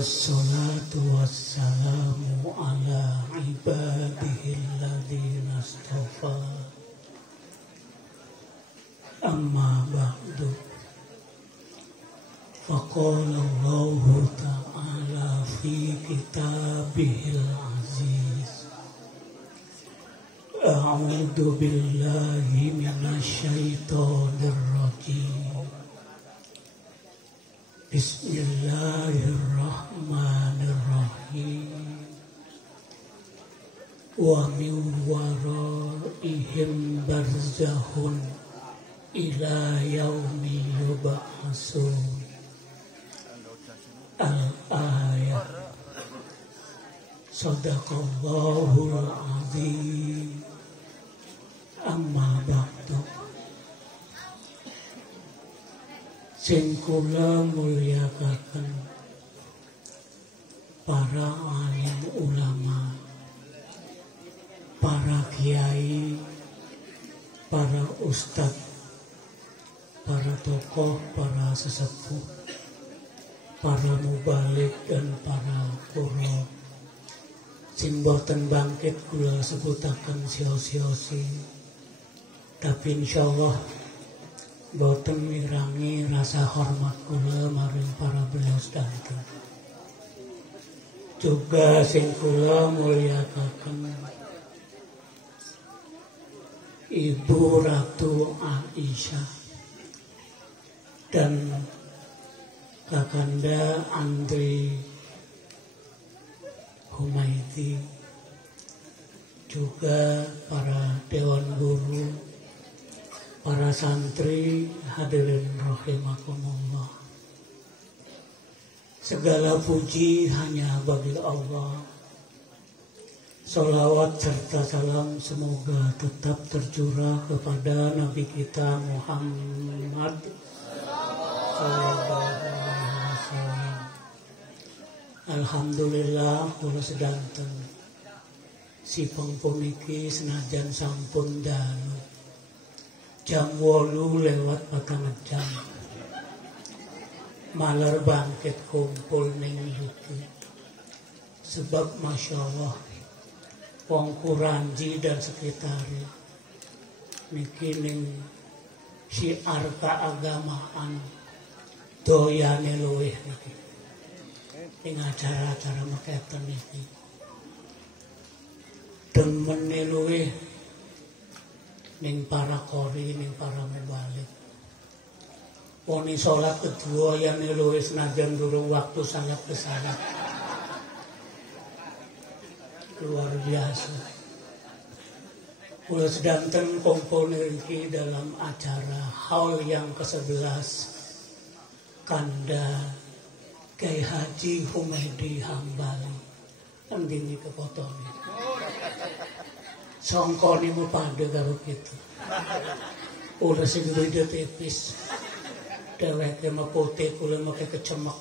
Wassalatu wassalamu ala ibadihilladzina astafa. Amma ba'du. Faqala Allahu ta'ala fi kitabihil aziz. A'udzu billahi minasy syaithanir rajim. Bismillahirrahmanirrahim. Wa min waraihim barzakhun ila yaumi yub'atsun. Al-ayat. Shadaqallahul azim. Amma ba'du. Sing kula mulyakaken para alim ulama, para kiai, para ustadz, para tokoh, para sesepuh, para mubalik dan para qurra. Sing boten bangkit kula sebutaken sio-siosi. Tapi insyaallah boten mirangi rasa hormat kula maring para beliau sedanten. Juga sing kula mulyakaken Ibu Ratu Aisyah dan Kakanda Andri Humaidi, juga para dewan guru, para santri, hadirin rahimakumullah. Segala puji hanya bagi Allah. Salawat serta salam semoga tetap tercurah kepada Nabi kita Muhammad sallallahu alaihi wasallam. Alhamdulillah kula sedanten sipeng puniki senajan sampun dalu jam 8:04 jam maler bangkit kumpul ning iki. Sebab Masya Allah wong Kuranji dan sekitarnya niki ning syiar keagamaan doyane luwih niki ning acara-acara mekaten niki demene luwih ning para qori, ning para mubalik. Woni salat kedua yang luwih senajan durung waktu salat kesalat. Luar biasa. Kula sedanten kumpul niki dalam acara haul yang ke-11 Kanda Kyai Haji Humaidi Hambali. Endini kepotone. Songkone mu padha karo kita. Ora sing beda tipis. Dheweke meputih kula make kecemek.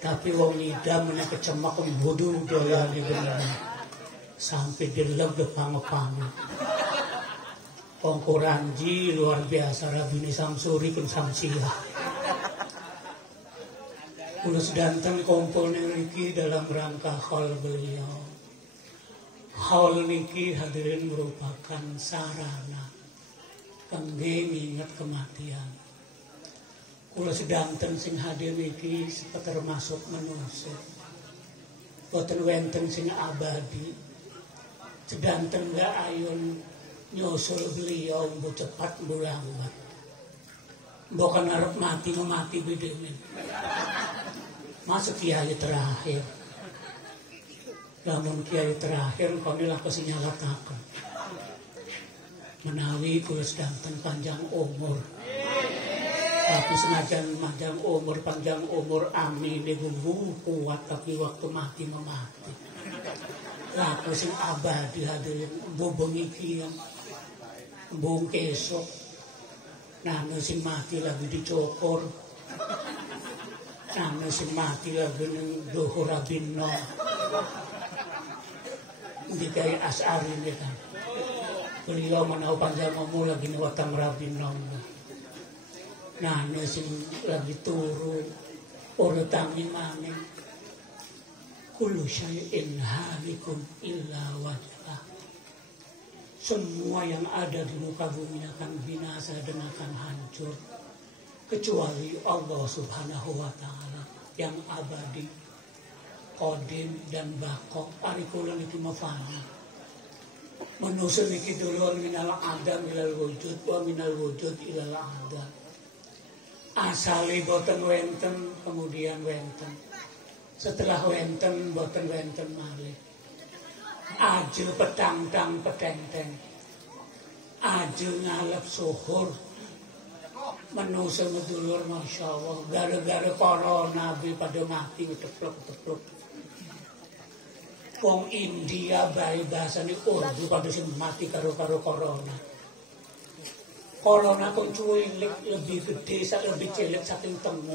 Tapi wong ngidam menek kecemek mbodo doyane bener. Sampai dilegep pang-pang. Wong Kuranji luar biasa Rabini Samsuri pun Samsiah. Kula sedanten kumpul niki dalam rangka haul beliau. Haul niki hadirin merupakan sarana kangge nginget kematian. Kula sedanten sing hadir niki termasuk manungsa. Boten wenten sing abadi. Sedanten gak ayun nyusul beliau mbu cepat mbu lambat. Mbok kan arep mati beda men. Masuk kiai terakhir. Lamun kiai terakhir kau nilah kesenyalatakan. Menawi kula sedanten panjang umur. Tapi senajan panjang umur amin ibu kuat tapi waktu mati memati. Laku sing abadi hadirin mbu bengi kiam mbu kesok. Nana sing mati lagi dicokor. Nana sing mati lagi ning dohor abinno. Dikai asari ini kan. Beliau menau panjang ngomong lagi nih watang rabin nong. Nah, sing lagi turu ora tangi maning kullu syai'in halikun illa wajhah. Semua yang ada di muka bumi akan binasa dan akan hancur kecuali Allah Subhanahu wa taala yang abadi, qadim dan baqo. Ari kula niki mafana. Manusia niki dulur minal adam ilal wujud wa minal wujud ilal adam. Asale boten wenten kemudian wenten. Setelah wenten boten wenten malih. Aju petang-tang peteng-teng. Aju ngalep suhur. Manusia medulur Masya Allah. Gara-gara corona pada mati teplok-teplok. Wong India bayi bahasane Urdu pada sing mati karo-karo corona. Corona kok cuwilik lebih gede, lebih cilik saking temu.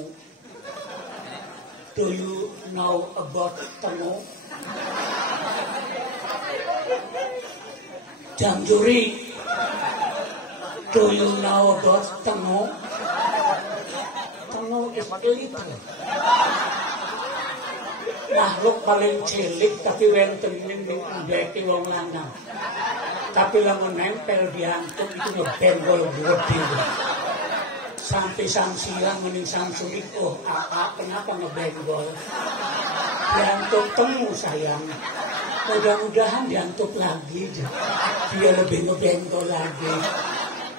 Do you know about temu? Jamjuri. Do you know about temu? Temu is little. Makhluk paling cilik tapi wenten ning ndeke wong lanang. Tapi lamun nempel diangkut itu ngebenggol gede. Sampai sang siang mending sang sulit, oh apa kenapa ngebenggol? Diangkut temu sayang. Mudah-mudahan diangkut lagi, dia lebih ngebenggol lagi.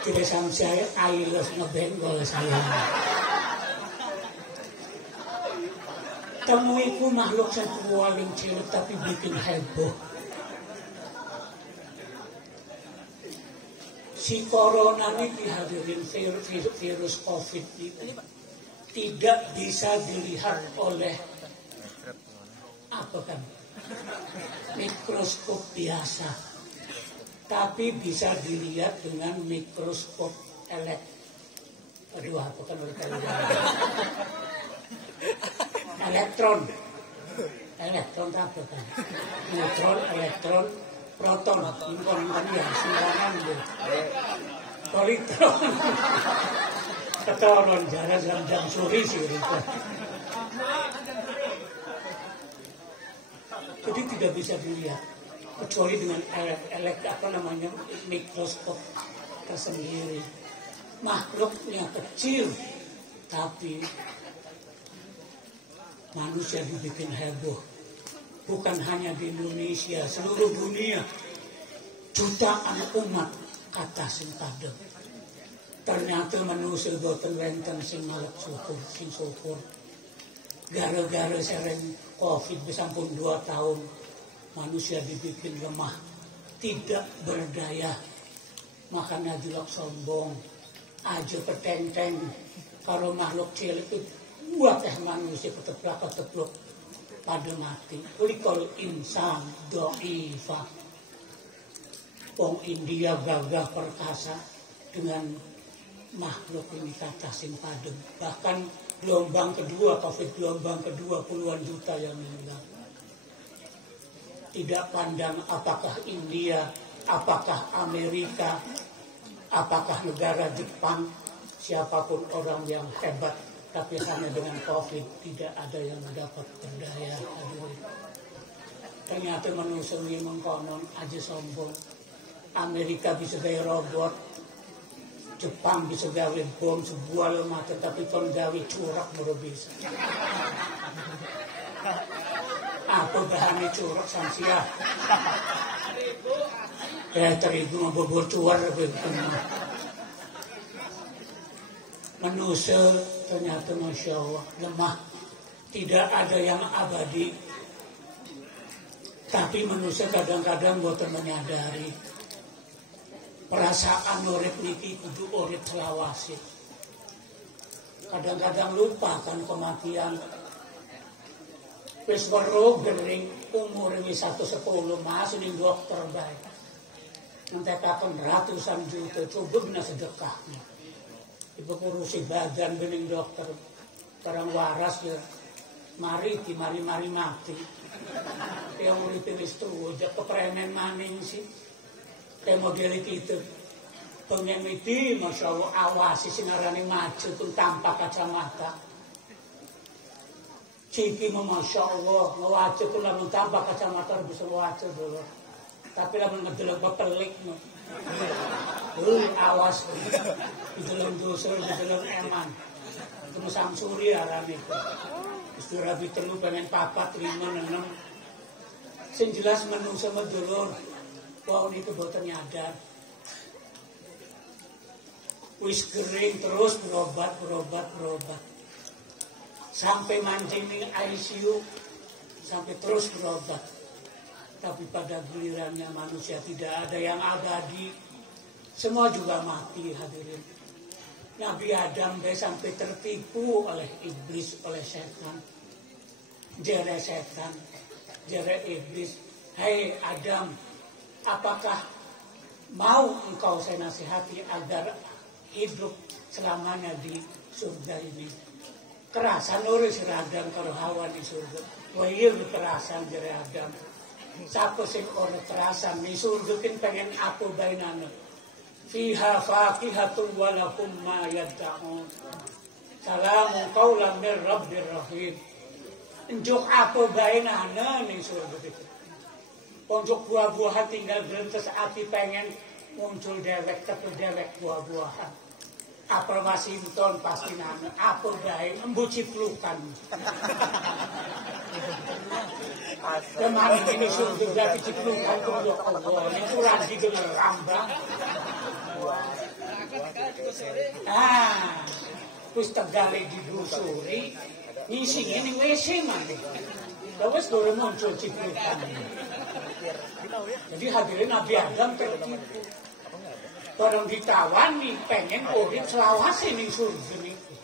Tidak sang saya ailes ngebenggol sayang. Temu itu makhluk yang paling cilik tapi bikin heboh. Si corona ini dihadirin virus COVID ini tidak bisa dilihat oleh apa kan mikroskop biasa, tapi bisa dilihat dengan mikroskop elektron apa kan? Neutron, elektron, proton, ini ya sembarangan deh. Politron, ketoron jalan jam suri sih itu. Jadi tidak bisa dilihat kecuali dengan mikroskop tersendiri. Makhluknya kecil, tapi manusia dibikin heboh. Bukan hanya di Indonesia, seluruh dunia. Jutaan umat kata sing padem. Ternyata manusia boten wenten sing ngalep syukur. Gara-gara sering COVID sampun 2 tahun, manusia dibikin lemah, tidak berdaya. Makanya dilok sombong, aja peteng-teng. Kalau makhluk cilik itu buat manusia keteplak-ketepluk pada mati. Kulikol insan do'ifah. Wong India gagah perkasa dengan makhluk ini kata sing padem. Bahkan gelombang kedua, COVID gelombang kedua puluhan juta yang meninggal. Tidak pandang apakah India, apakah Amerika, apakah negara Jepang, siapapun orang yang hebat. Tapi hanya dengan COVID tidak ada yang dapat berdaya. Ternyata manusia ini mengkonon aja sombong. Amerika bisa gaya robot, Jepang bisa gawe bom sebuah lemah, tetapi kon gawe curak baru bisa. Apa bahannya curak sansia? Terigu mau bubur cuar manusia ternyata Masya Allah lemah, tidak ada yang abadi. Tapi manusia kadang-kadang boten menyadari perasaan urip niki kudu urip selawase. Kadang-kadang lupa kan kematian. Wis weruh gering umur wis 110 mas ning dokter bae. Nentekaken ratusan juta coba bina sedekahnya. Ibu kurusi badan bening dokter barang waras ya mari mati yang mulai pilih tuh aja kepremen maning sih kayak model itu pengen itu Masya Allah awasi sinarane maju pun tanpa kacamata Ciki Masya Allah, ngewaca pun lamun tambah kacamata bisa ngewaca dulu. Tapi lamun ngedelok pelik no. Awas, didelok dosa, didelok eman. Itu samsuri arane. Gusti Rabi telu pengen 4, 5, 6. Sing jelas menungso medulur, wau niku boten nyadar. Wis kering terus berobat. Sampai mancing ning ICU, sampai terus berobat. Tapi pada gilirannya manusia tidak ada yang abadi. Semua juga mati hadirin. Nabi Adam sampai tertipu oleh iblis, oleh setan. Jere setan, jere iblis. Hai Adam, apakah mau engkau saya nasihati agar hidup selamanya di surga ini? Kerasan urus radang karo hawa di surga. Wahir kerasan jere Adam. Sapa sing ora kerasan di surga kan pengen apa bainana. Fiha faqihatun wa lahum ma yad'un. Salamun qaulan mir rabbir rahim. Enjuk apa bainana ning surga itu. Ponjok buah-buahan tinggal berentes ati pengen muncul dewek buah-buahan. Apel Washington pasti nana, apel bae embu ciplukan. Kemarin ini surga dari ciplukan untuk Allah, ini kurang didengar rambang. Terus tegale didusuri, ngisi ini WC mandi. Terus baru muncul ciplukan. Jadi hadirin Nabi Adam tertipu. Orang ditawani pengen urip selawase ning surga niku.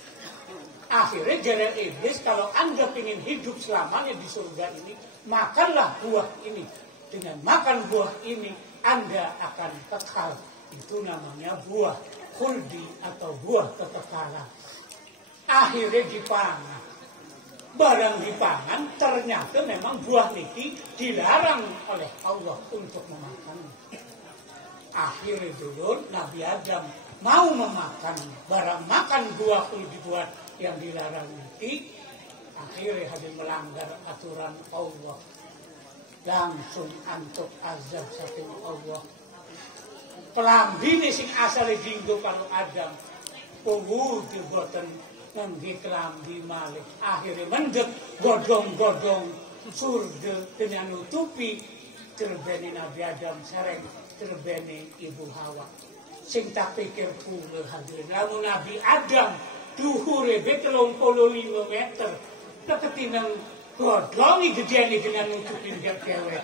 Akhirnya jalan iblis, kalau Anda ingin hidup selamanya di surga ini, makanlah buah ini. Dengan makan buah ini, Anda akan kekal. Itu namanya buah khuldi atau buah kekekalan. Akhirnya dipangan. Barang dipangan, ternyata memang buah niki dilarang oleh Allah untuk memakannya. Akhirnya dulu Nabi Adam mau memakan barang makan buah dibuat yang dilarang itu, akhirnya hadir melanggar aturan Allah, langsung antuk azab saking Allah. Pelambine sing asale dinggo karo Adam, di boten ngangge kelambi malih. Akhirnya mendek godong-godong surga dengan nutupi terbeni Nabi Adam sareng terbene Ibu Hawa. Sing tak pikir pula hadirin, lamun Nabi Adam dhuhure 35 meter, ketinang godhongi gedene dengan nutupin dewek.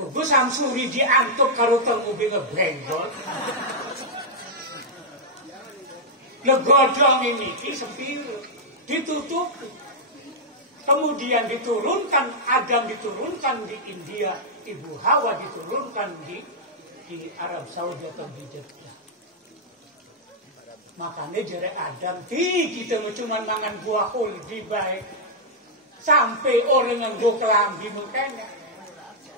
Bu Samsuri diantuk karo tengube ngebrendol. Legodong ini sepir ditutup. Kemudian diturunkan, Adam diturunkan di India, Ibu Hawa diturunkan di Arab Saudi atau di Jeddah. Makanya jare Adam, kita cuma mangan buah khuldi baik. Sampai orang nganggo kelambi mengkene.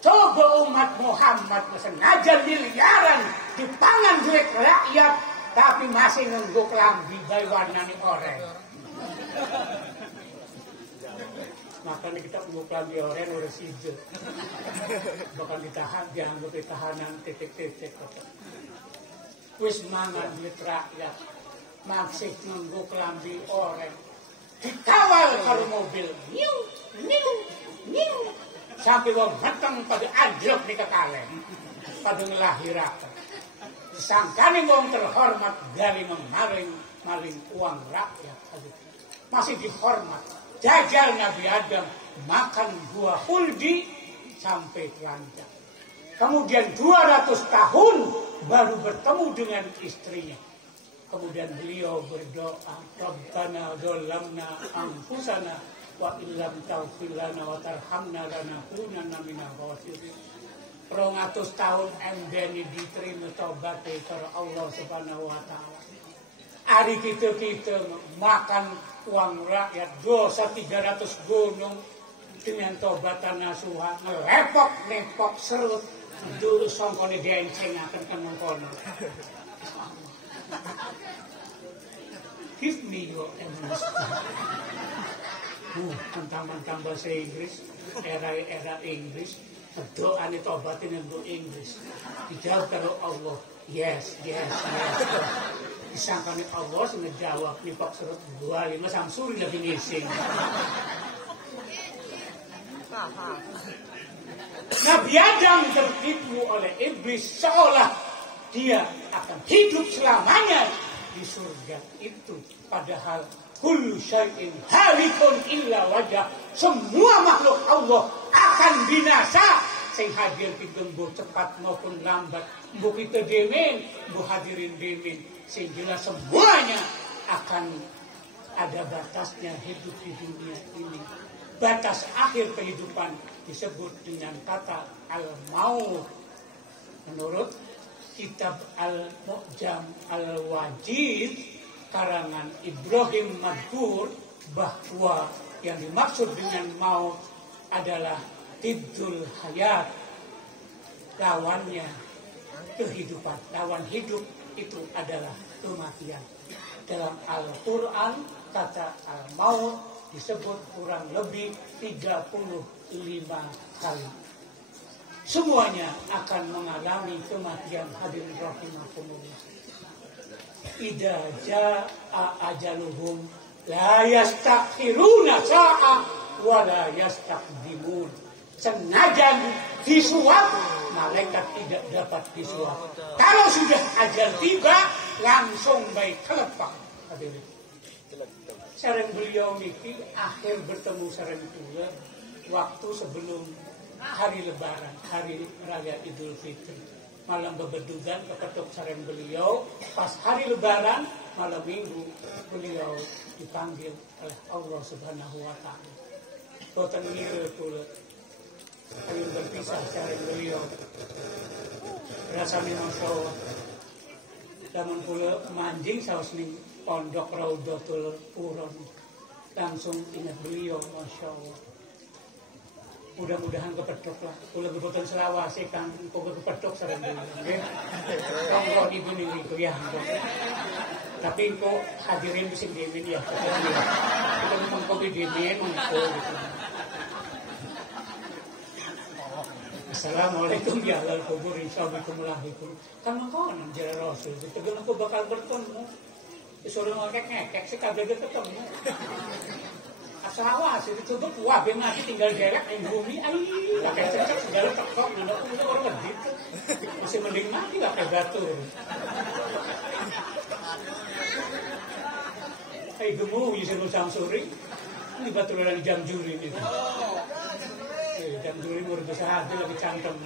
Coba umat Muhammad sengaja miliaran dipangan duit rakyat, tapi masih nganggo kelambi baik warnane oranye. Makanya kita mengumpulkan di orang udah hijau. Bahkan ditahan, dianggap tahanan titik-titik. Wis mangan duit rakyat, maksud nunggu kelambi orang. Dikawal kalau mobil, niu. Sampai wong meteng pada anjlok di kekalen. Pada ngelahirakan. Disangkani wong terhormat dari maling uang rakyat. Masih dihormat. Jajal Nabi Adam makan buah khuldi sampai telanjang. Kemudian 200 tahun baru bertemu dengan istrinya. Kemudian beliau berdoa, Rabbana dzalamna anfusana wa illam taghfir lana wa tarhamna lanakunanna minal khasirin. 200 tahun embeni diterima tobaté karo Allah Subhanahu wa taala. Hari kita makan uang rakyat dosa 300 gunung dengan tobatan nasuha ngelepok serut dulu songkone denceng akan mengkono. Give me your amnesty. Mentang-mentang bahasa Inggris, era Inggris, doane tobatin nganggo Inggris. Dijawab karo Allah. Yes. Disangkane Allah sing ngejawab ning Pak Surat 25 Samsuri lagi ngising. Nabi Adam tertipu oleh iblis seolah dia akan hidup selamanya di surga itu. Padahal kullu syai'in halikun illa wajah. Semua makhluk Allah akan binasa. Sing hadir pikeun mbuh cepat maupun lambat, mbuh kita demen, mbuh hadirin demen, sing jelas semuanya akan ada batasnya hidup di dunia ini. Batas akhir kehidupan disebut dengan kata al-maut. Menurut kitab Al-Mu'jam Al-Wajid karangan Ibrahim Madkur, bahwa yang dimaksud dengan maut adalah tiddul hayat, lawannya kehidupan. Lawan hidup itu adalah kematian. Dalam Al-Quran kata al-maut disebut kurang lebih 35 kali. Semuanya akan mengalami kematian. Hadirin rahimakumullah. Idza jaa ajaluhum la yastakhiruna sa'ah wa la yastaqdimun. Senajan disuap, malaikat tidak dapat disuap. Kalau sudah ajal tiba, langsung baik kelepak. Hadirin. Sareng beliau niki akhir bertemu sareng kula waktu sebelum hari Lebaran, hari Raya Idul Fitri. Malam bebedugan kepetuk sareng beliau. Pas hari Lebaran, malam Minggu, beliau dipanggil oleh Allah Subhanahu wa Ta'ala. Boten ngira kula ayo berpisah sareng beliau. Rasane masya Allah. Lamun kula manjing saos ning pondok Raudhatul Quran, langsung ingat beliau, masya Allah. Mudah-mudahan kepedok lah. Kula boten selawase kan kok kepedok sareng beliau nggih. Kanggo ibu niku ya. Tapi kok hadirin sing demen ya. Kita mengko demen mengko gitu. Assalamualaikum ya ahlal kubur insyaallah. Kan mangkon jare Rasul. Tegel aku bakal bertemu. Disuruh ngekek sih kabeh ketemu. Asawa sih coba wae mati tinggal derek ning bumi. Aih, lah kecek segala tekok nandok itu orang ngedit. Masih mending mati lah kayak batu. Hai gemu Yusuf Samsuri. Ini batu dari jam juri ini. Jam juri luar biasa lagi cangkem.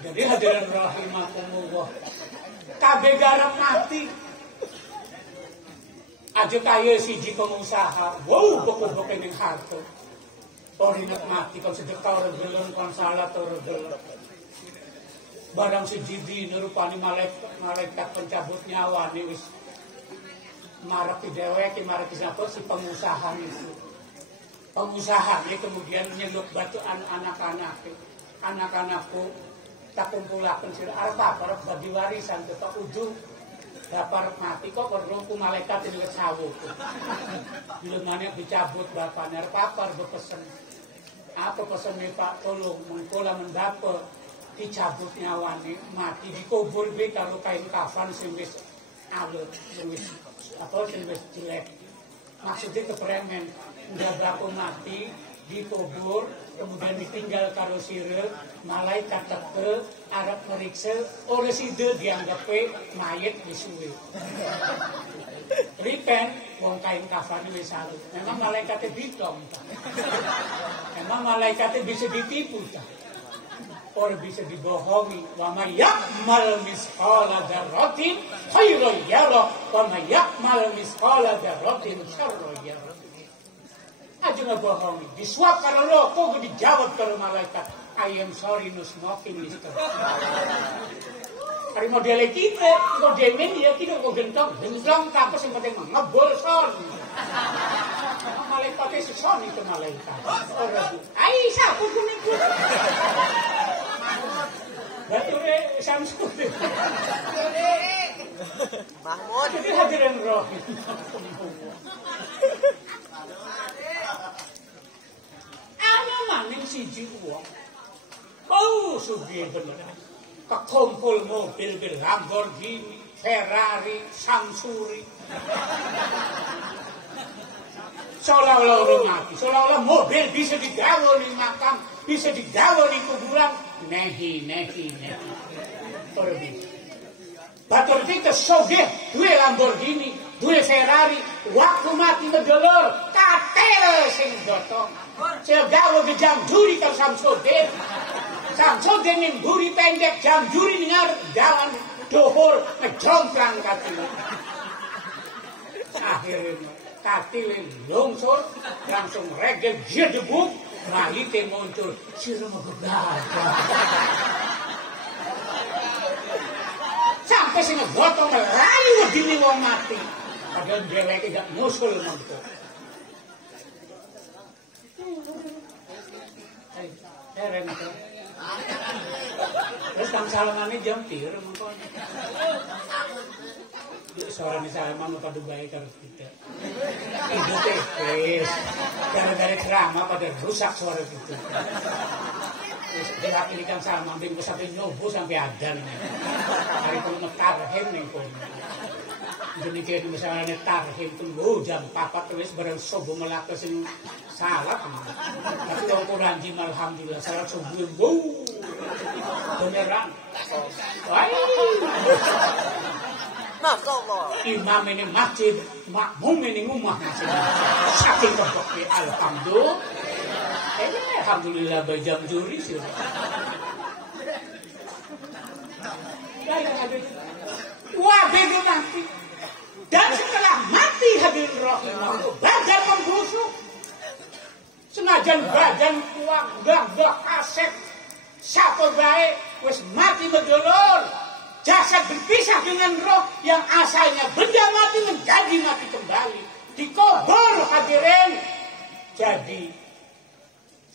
Jadi hadirin rahimakumullah. Kabeh garap mati. Aja kaya siji pengusaha. Wow, pokok-pokok ning harta. Ora mati kon sedekah regelon kon salat regelon. Barang siji dirupani malaikat pencabut nyawa nih wis marek dheweke marek sapa si pengusaha itu. Pengusaha ini kemudian nyeluk batu anak-anakku. Anak-anakku tak kumpulaken sira arep apa bagi warisan ketok ujung bapak mati kok perlu ku malaikat ini kesawuk. Bilangane dicabut bapaknya arep apa berpesen. Apa pesennya Pak tolong mengkola mendapat dicabut nyawane mati dikubur be karo kain kafan sing wis alut sing wis apa sing wis jelek. Maksudnya kepremen udah baku mati dikubur kemudian ditinggal karo sire malaikat teke arep meriksa oleh side dianggap mayit disuwe. Ripen wong kain kafan wis salut. Memang malaikatnya ditong. Memang malaikatnya bisa ditipu ta. Or bisa dibohongi. Wa may ya'mal misqala dzarratin khairan yara wa may ya'mal misqala dzarratin syarran yara. Aja ngebohongi. Disuap karo rokok dijawab karo malaikat. I am sorry no smoking mister. Hari modele kita, kok demen ya kita kok gentong kapes yang penting ngebol son. Malaikatnya seson itu malaikat. Aisyah kudu niku. Bature Samsul. Mahmud. Jadi hadirin roh. Ana maning siji wong. Oh, sugih bener. Kekumpul mobil-mobil Lamborghini, Ferrari, Samsuri. Seolah-olah orang mati, seolah-olah mobil bisa digawe di makam, bisa digawe di kuburan. Nehi. Orang bisa. Batur kita sogeh, dua Lamborghini, dua Ferrari, waktu mati medolor, katel sing dotong. Segawe ke jam juri kalau Samsudin. Samsudin yang buri pendek, jam juri dengar jalan dohor, ngejomplang katil. Akhirnya katil longsor, langsung regel jedebuk, malite muncul, sirma gegagah. Sampai sing ngegotong melayu wedine wong mati. Padahal dheweke gak musul mengko. Heren to. Terus kang salangane jam piro mengko. Suarane salaman pada baik karo kita. Ibu wis gara-gara ceramah pada rusak suara kita. Dihapilikan sama minggu sampai nyobo sampai adan. Hari itu ngetarhem ning kono. Demikian misalnya tarhem tunggu jam 4 wis bareng subuh melaka sing salat. Tapi wong Quran di alhamdulillah salat subuh beneran. Wah. Masyaallah. Imam ini masjid, makmum ini rumah masjid. Saking keboknya alhamdulillah. Alhamdulillah bajam juri sih. Wah, beda mati. Dan setelah mati hadirin rahimahullah, badan membusuk. Senajan badan kuat, gagah asep, satu baik, wis mati berdolor. Jasad berpisah dengan roh yang asalnya benda mati menjadi mati kembali. Dikubur hadirin. Jadi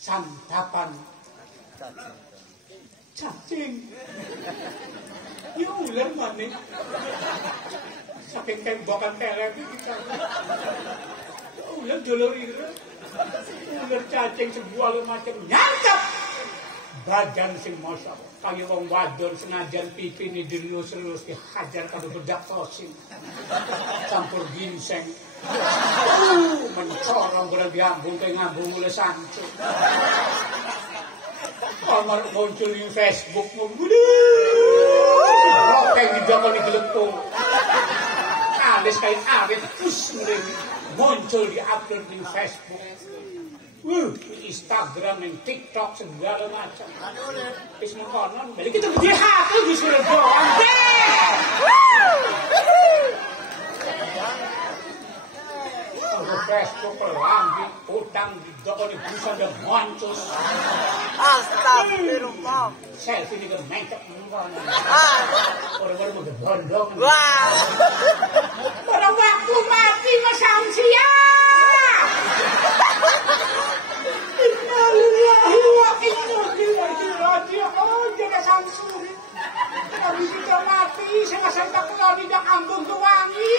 santapan cacing. Ya ular mana? Saking tembakan telek kita. Ular jolor itu. Ular cacing sebuah macam nyantap. Badan sing masya Allah. Kaya wong wadon senajan pipi ini dilus-lus dihajar kado bedak tosin. Campur ginseng. Mencorong berang diambung kayak ngambung oleh sancu. Kamar muncul di Facebook kayak dijakoni gelempung. Alis kayak awet pus muncul di upload di Facebook. Instagram dan TikTok segala macam. Wis mengkonon, balik kita berjihad di surga. Facebook pelangi, utang di dokoni busan dan muncul. Astagfirullah. Selfie di kementek mengkonon. Orang-orang mau gebondong. Pada waktu mati masamsia. Oh, jaga Samsung. Kami sudah mati, saya sampai kenal tidak ambung tuangi.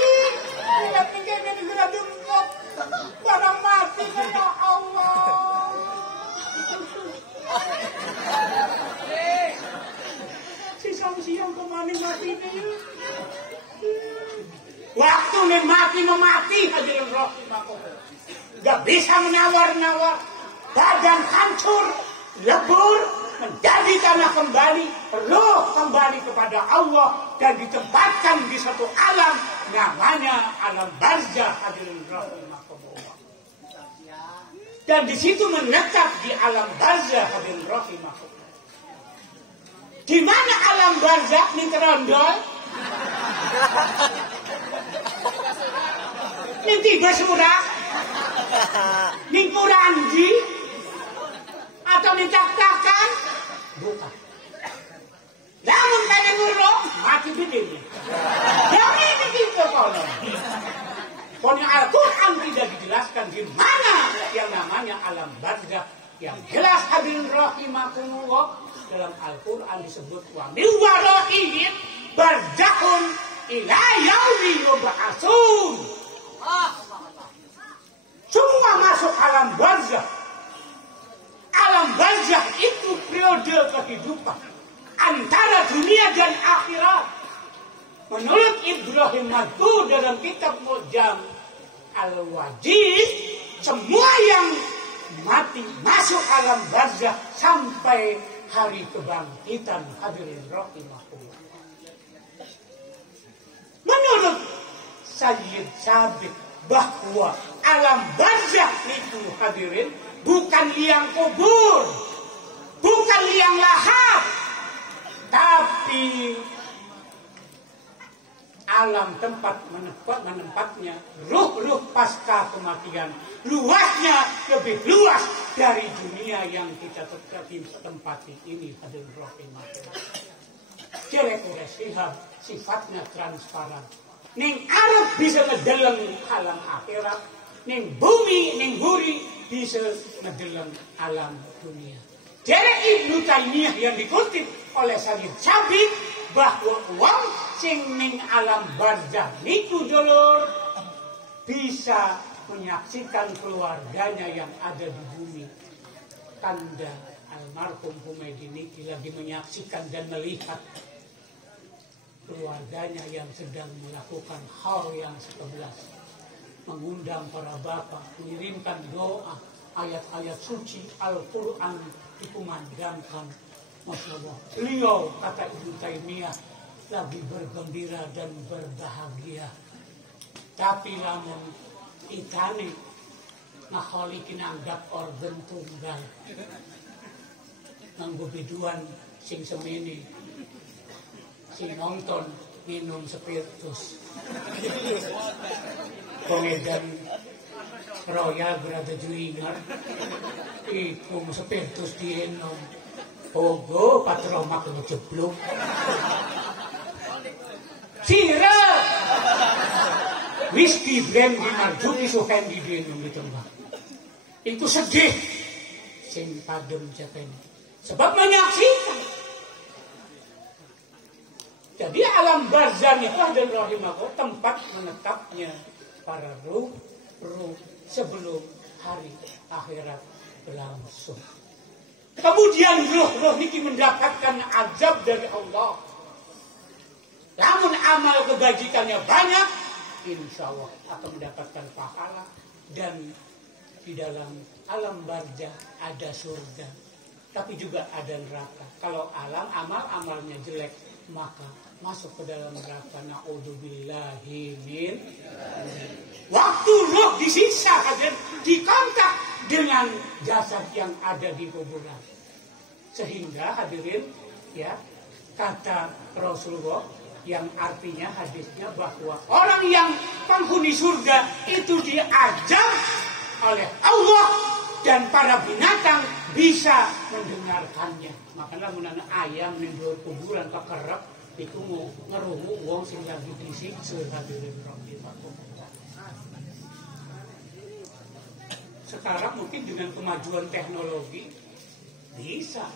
Lihat tinggalnya negara dengkok. Barang mati, ya Allah. Si Samsi yang kemana mati ini? Waktu ini mati memati, hadirin rahimahullah. Gak bisa menawar-nawar. Badan hancur, lebur, menjadi tanah kembali, roh kembali kepada Allah dan ditempatkan di satu alam namanya alam barzah hadirin rahimahullah. Dan di situ menetap di alam barzah hadirin rahimahullah. Di mana alam barzah ning kerondol? Ning tiba surah? Ning Puranji? Atau dicaktakan? Bukan. Namun karena nurung, mati begini. Yang ini kita kolom. Pokoknya Al-Quran tidak dijelaskan di mana yang namanya alam barzah. Yang jelas hadirin rahimakumullah dalam Al-Quran disebut wa min waraihim barzakhun ila yaumi yub'atsun. Semua dalam kitab Mu'jam Al-Wajiz, semua yang mati masuk alam barzakh sampai hari kebangkitan. Hadirin rahimahullah. Menurut Sayyid Sabiq bahwa alam barzakh itu, hadirin, bukan liang kubur, bukan liang lahat, tapi alam tempat menempatnya ruh-ruh pasca kematian. Luasnya lebih luas dari dunia yang kita tempati ini, hadirin rahimahullah. Jelek sihab sifatnya transparan. Ning arep bisa ngedeleng alam akhirat, ning bumi ning buri bisa ngedeleng alam dunia. Jadi Ibnu Taimiyah yang dikutip oleh Sayyid Sabiq bahwa wong sing ning alam barzakh niku dulur bisa menyaksikan keluarganya yang ada di bumi. Tanda almarhum Humaydi niki lagi menyaksikan dan melihat keluarganya yang sedang melakukan hal yang sekebelas, mengundang para bapak, mengirimkan doa, ayat-ayat suci Al-Quran dikumandangkan. Masya Allah, beliau, kata Ibnu Taimiyah, lagi bergembira dan berbahagia. Tapi lamun itane makholikin anggap organ tunggal, nganggo biduan sing semene, sing nonton minum spiritus, pengedan royal berada juingar, ikum spiritus dienom, pogo patromak ngejeblok, sira, whisky brand dimarjuki sukan di dienom di tempat. Iku sedih, sing padem jaken, sebab menyaksikan. Jadi alam barzakh itu dan rahimahullah tempat menetapnya para ruh sebelum hari akhirat berlangsung. Kemudian ruh niki mendapatkan azab dari Allah. Namun amal kebajikannya banyak, insya Allah akan mendapatkan pahala. Dan di dalam alam barzakh ada surga, tapi juga ada neraka. Kalau amalnya jelek, maka masuk ke dalam neraka. Na'udzubillahi min. Waktu roh disiksa, hadir dikontak dengan jasad yang ada di kuburan. Sehingga hadirin, ya, kata Rasulullah yang artinya hadisnya bahwa orang yang penghuni surga itu diajar oleh Allah dan para binatang bisa mendengarkannya. Makanya menana ayam ning kuburan kekerep iku ngerungu wong sing lagi disiksa, hadirin rahimahullah. Sekarang mungkin dengan kemajuan teknologi bisa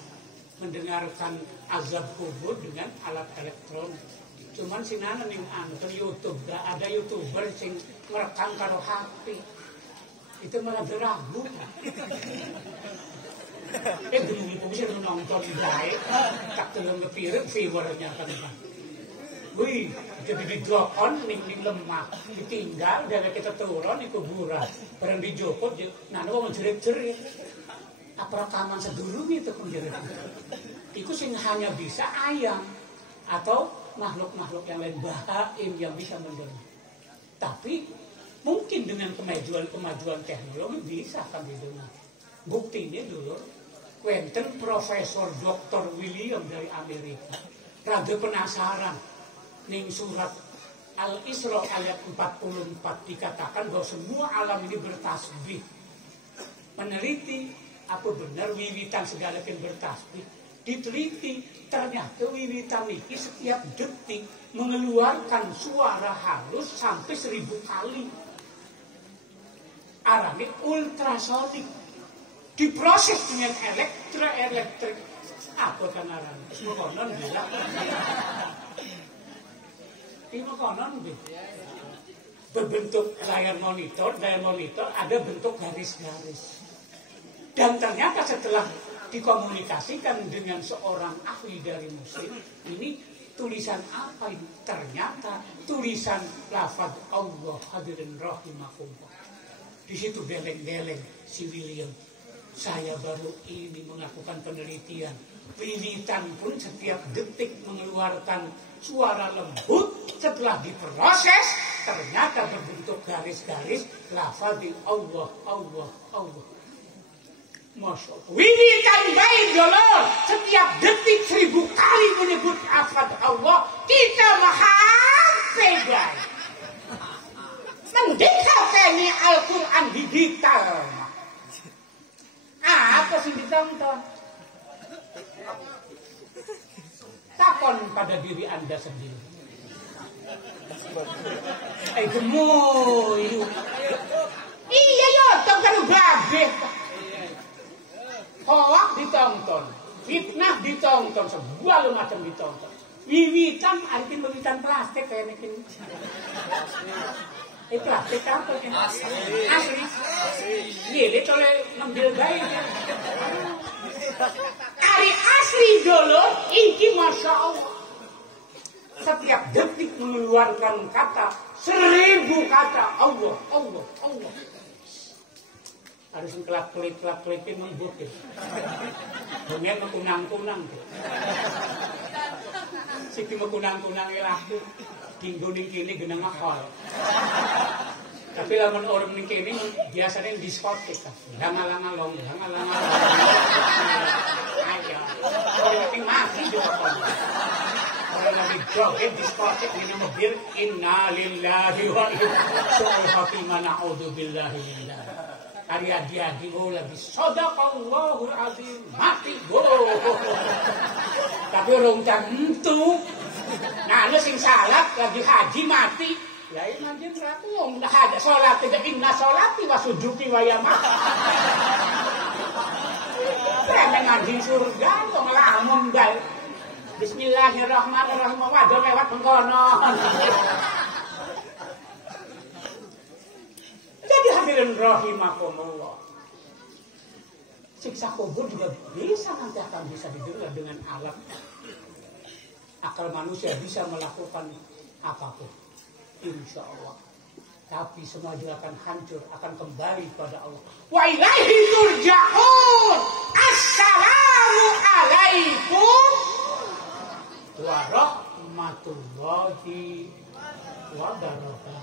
mendengarkan azab kubur dengan alat elektronik. Cuman sinana ning anten YouTube, gak ada YouTuber sing merekam karo HP. Itu malah beragu. Dulu bisa nonton baik, tak telung kepirit viewernya kan. Wih, jadi di drop on ning lemah, ditinggal dari kita turun di kuburan, bareng di Joko, nah mau jerit-jerit. Apa rekaman sedulur itu kan jerit. Itu sing hanya bisa ayam atau makhluk-makhluk yang lain, bahaim yang bisa mendengar. Tapi mungkin dengan kemajuan teknologi bisa kan didengar. Buktinya dulu, Quentin Profesor Dr. William dari Amerika, rada penasaran, ning surat Al-Isra ayat 44 dikatakan bahwa semua alam ini bertasbih. Meneliti apa benar wiwitan segala yang bertasbih. Diteliti, ternyata wiwitan ini setiap detik mengeluarkan suara halus sampai 1000 kali. Arane ultrasonik. Diproses dengan elektrik. Apa kan arane? Konon bilang. Ini konon berbentuk layar monitor ada bentuk garis-garis. Dan ternyata setelah dikomunikasikan dengan seorang ahli dari muslim, ini Tulisan apa ini? Ternyata tulisan lafaz Allah. Hadirin rahimakumullah. Di situ geleng-geleng si William. Saya baru ini melakukan penelitian. Wiwitan pun setiap detik mengeluarkan suara lembut. Setelah diproses, ternyata berbentuk garis-garis lafaz Allah, Allah, Allah. Masya Allah. Wiwitan baik dulu. Setiap detik 1000 kali menyebut lafaz Allah. Kita maha baik. Mending ini Al-Quran digital. Apa sih ditonton? Takon pada diri Anda sendiri. Gemoy. Iya yo, tonton babe. Hoak ditonton, fitnah ditonton, segala macam ditonton. Wiwitan, artinya wiwitan plastik kayak ini. Plastik apa kan? Asli. Ini oleh ngambil bayi. Ari asli dulu, ini Masya Allah. Setiap detik mengeluarkan kata 1000 kata Allah, Allah, Allah. Harus kelap-kelip-kelip membuat. Bunga mekunang-kunang. Siki mekunang-kunang laku. Dinggo ning kene geneng akal. Tapi lamun orang ning kene biasanya diskotik. Langal-langal. Ayo. Orang ning mati juga. Orang lagi joget diskotik ini mobil innalillahi wa inna ilaihi na'udzubillahi min dzalik. Ari-ari oh lagi sadaqallahul azim mati go. Tapi orang tentu. Nah, lu sing salat lagi haji mati. Ya ini nanti berarti wong dah ada salat tidak inna salati wa sujudi wa yamah. Premen ngaji surga wong lamun bae. Bismillahirrahmanirrahim waduh lewat mengkono. Jadi hadirin rahimakumullah. Siksa kubur juga bisa nanti akan bisa didengar dengan alat. Akal manusia bisa melakukan apapun, insya Allah. Tapi semua juga akan hancur, akan kembali pada Allah. Wa ilaihi turja'un. Assalamualaikum warahmatullahi wabarakatuh.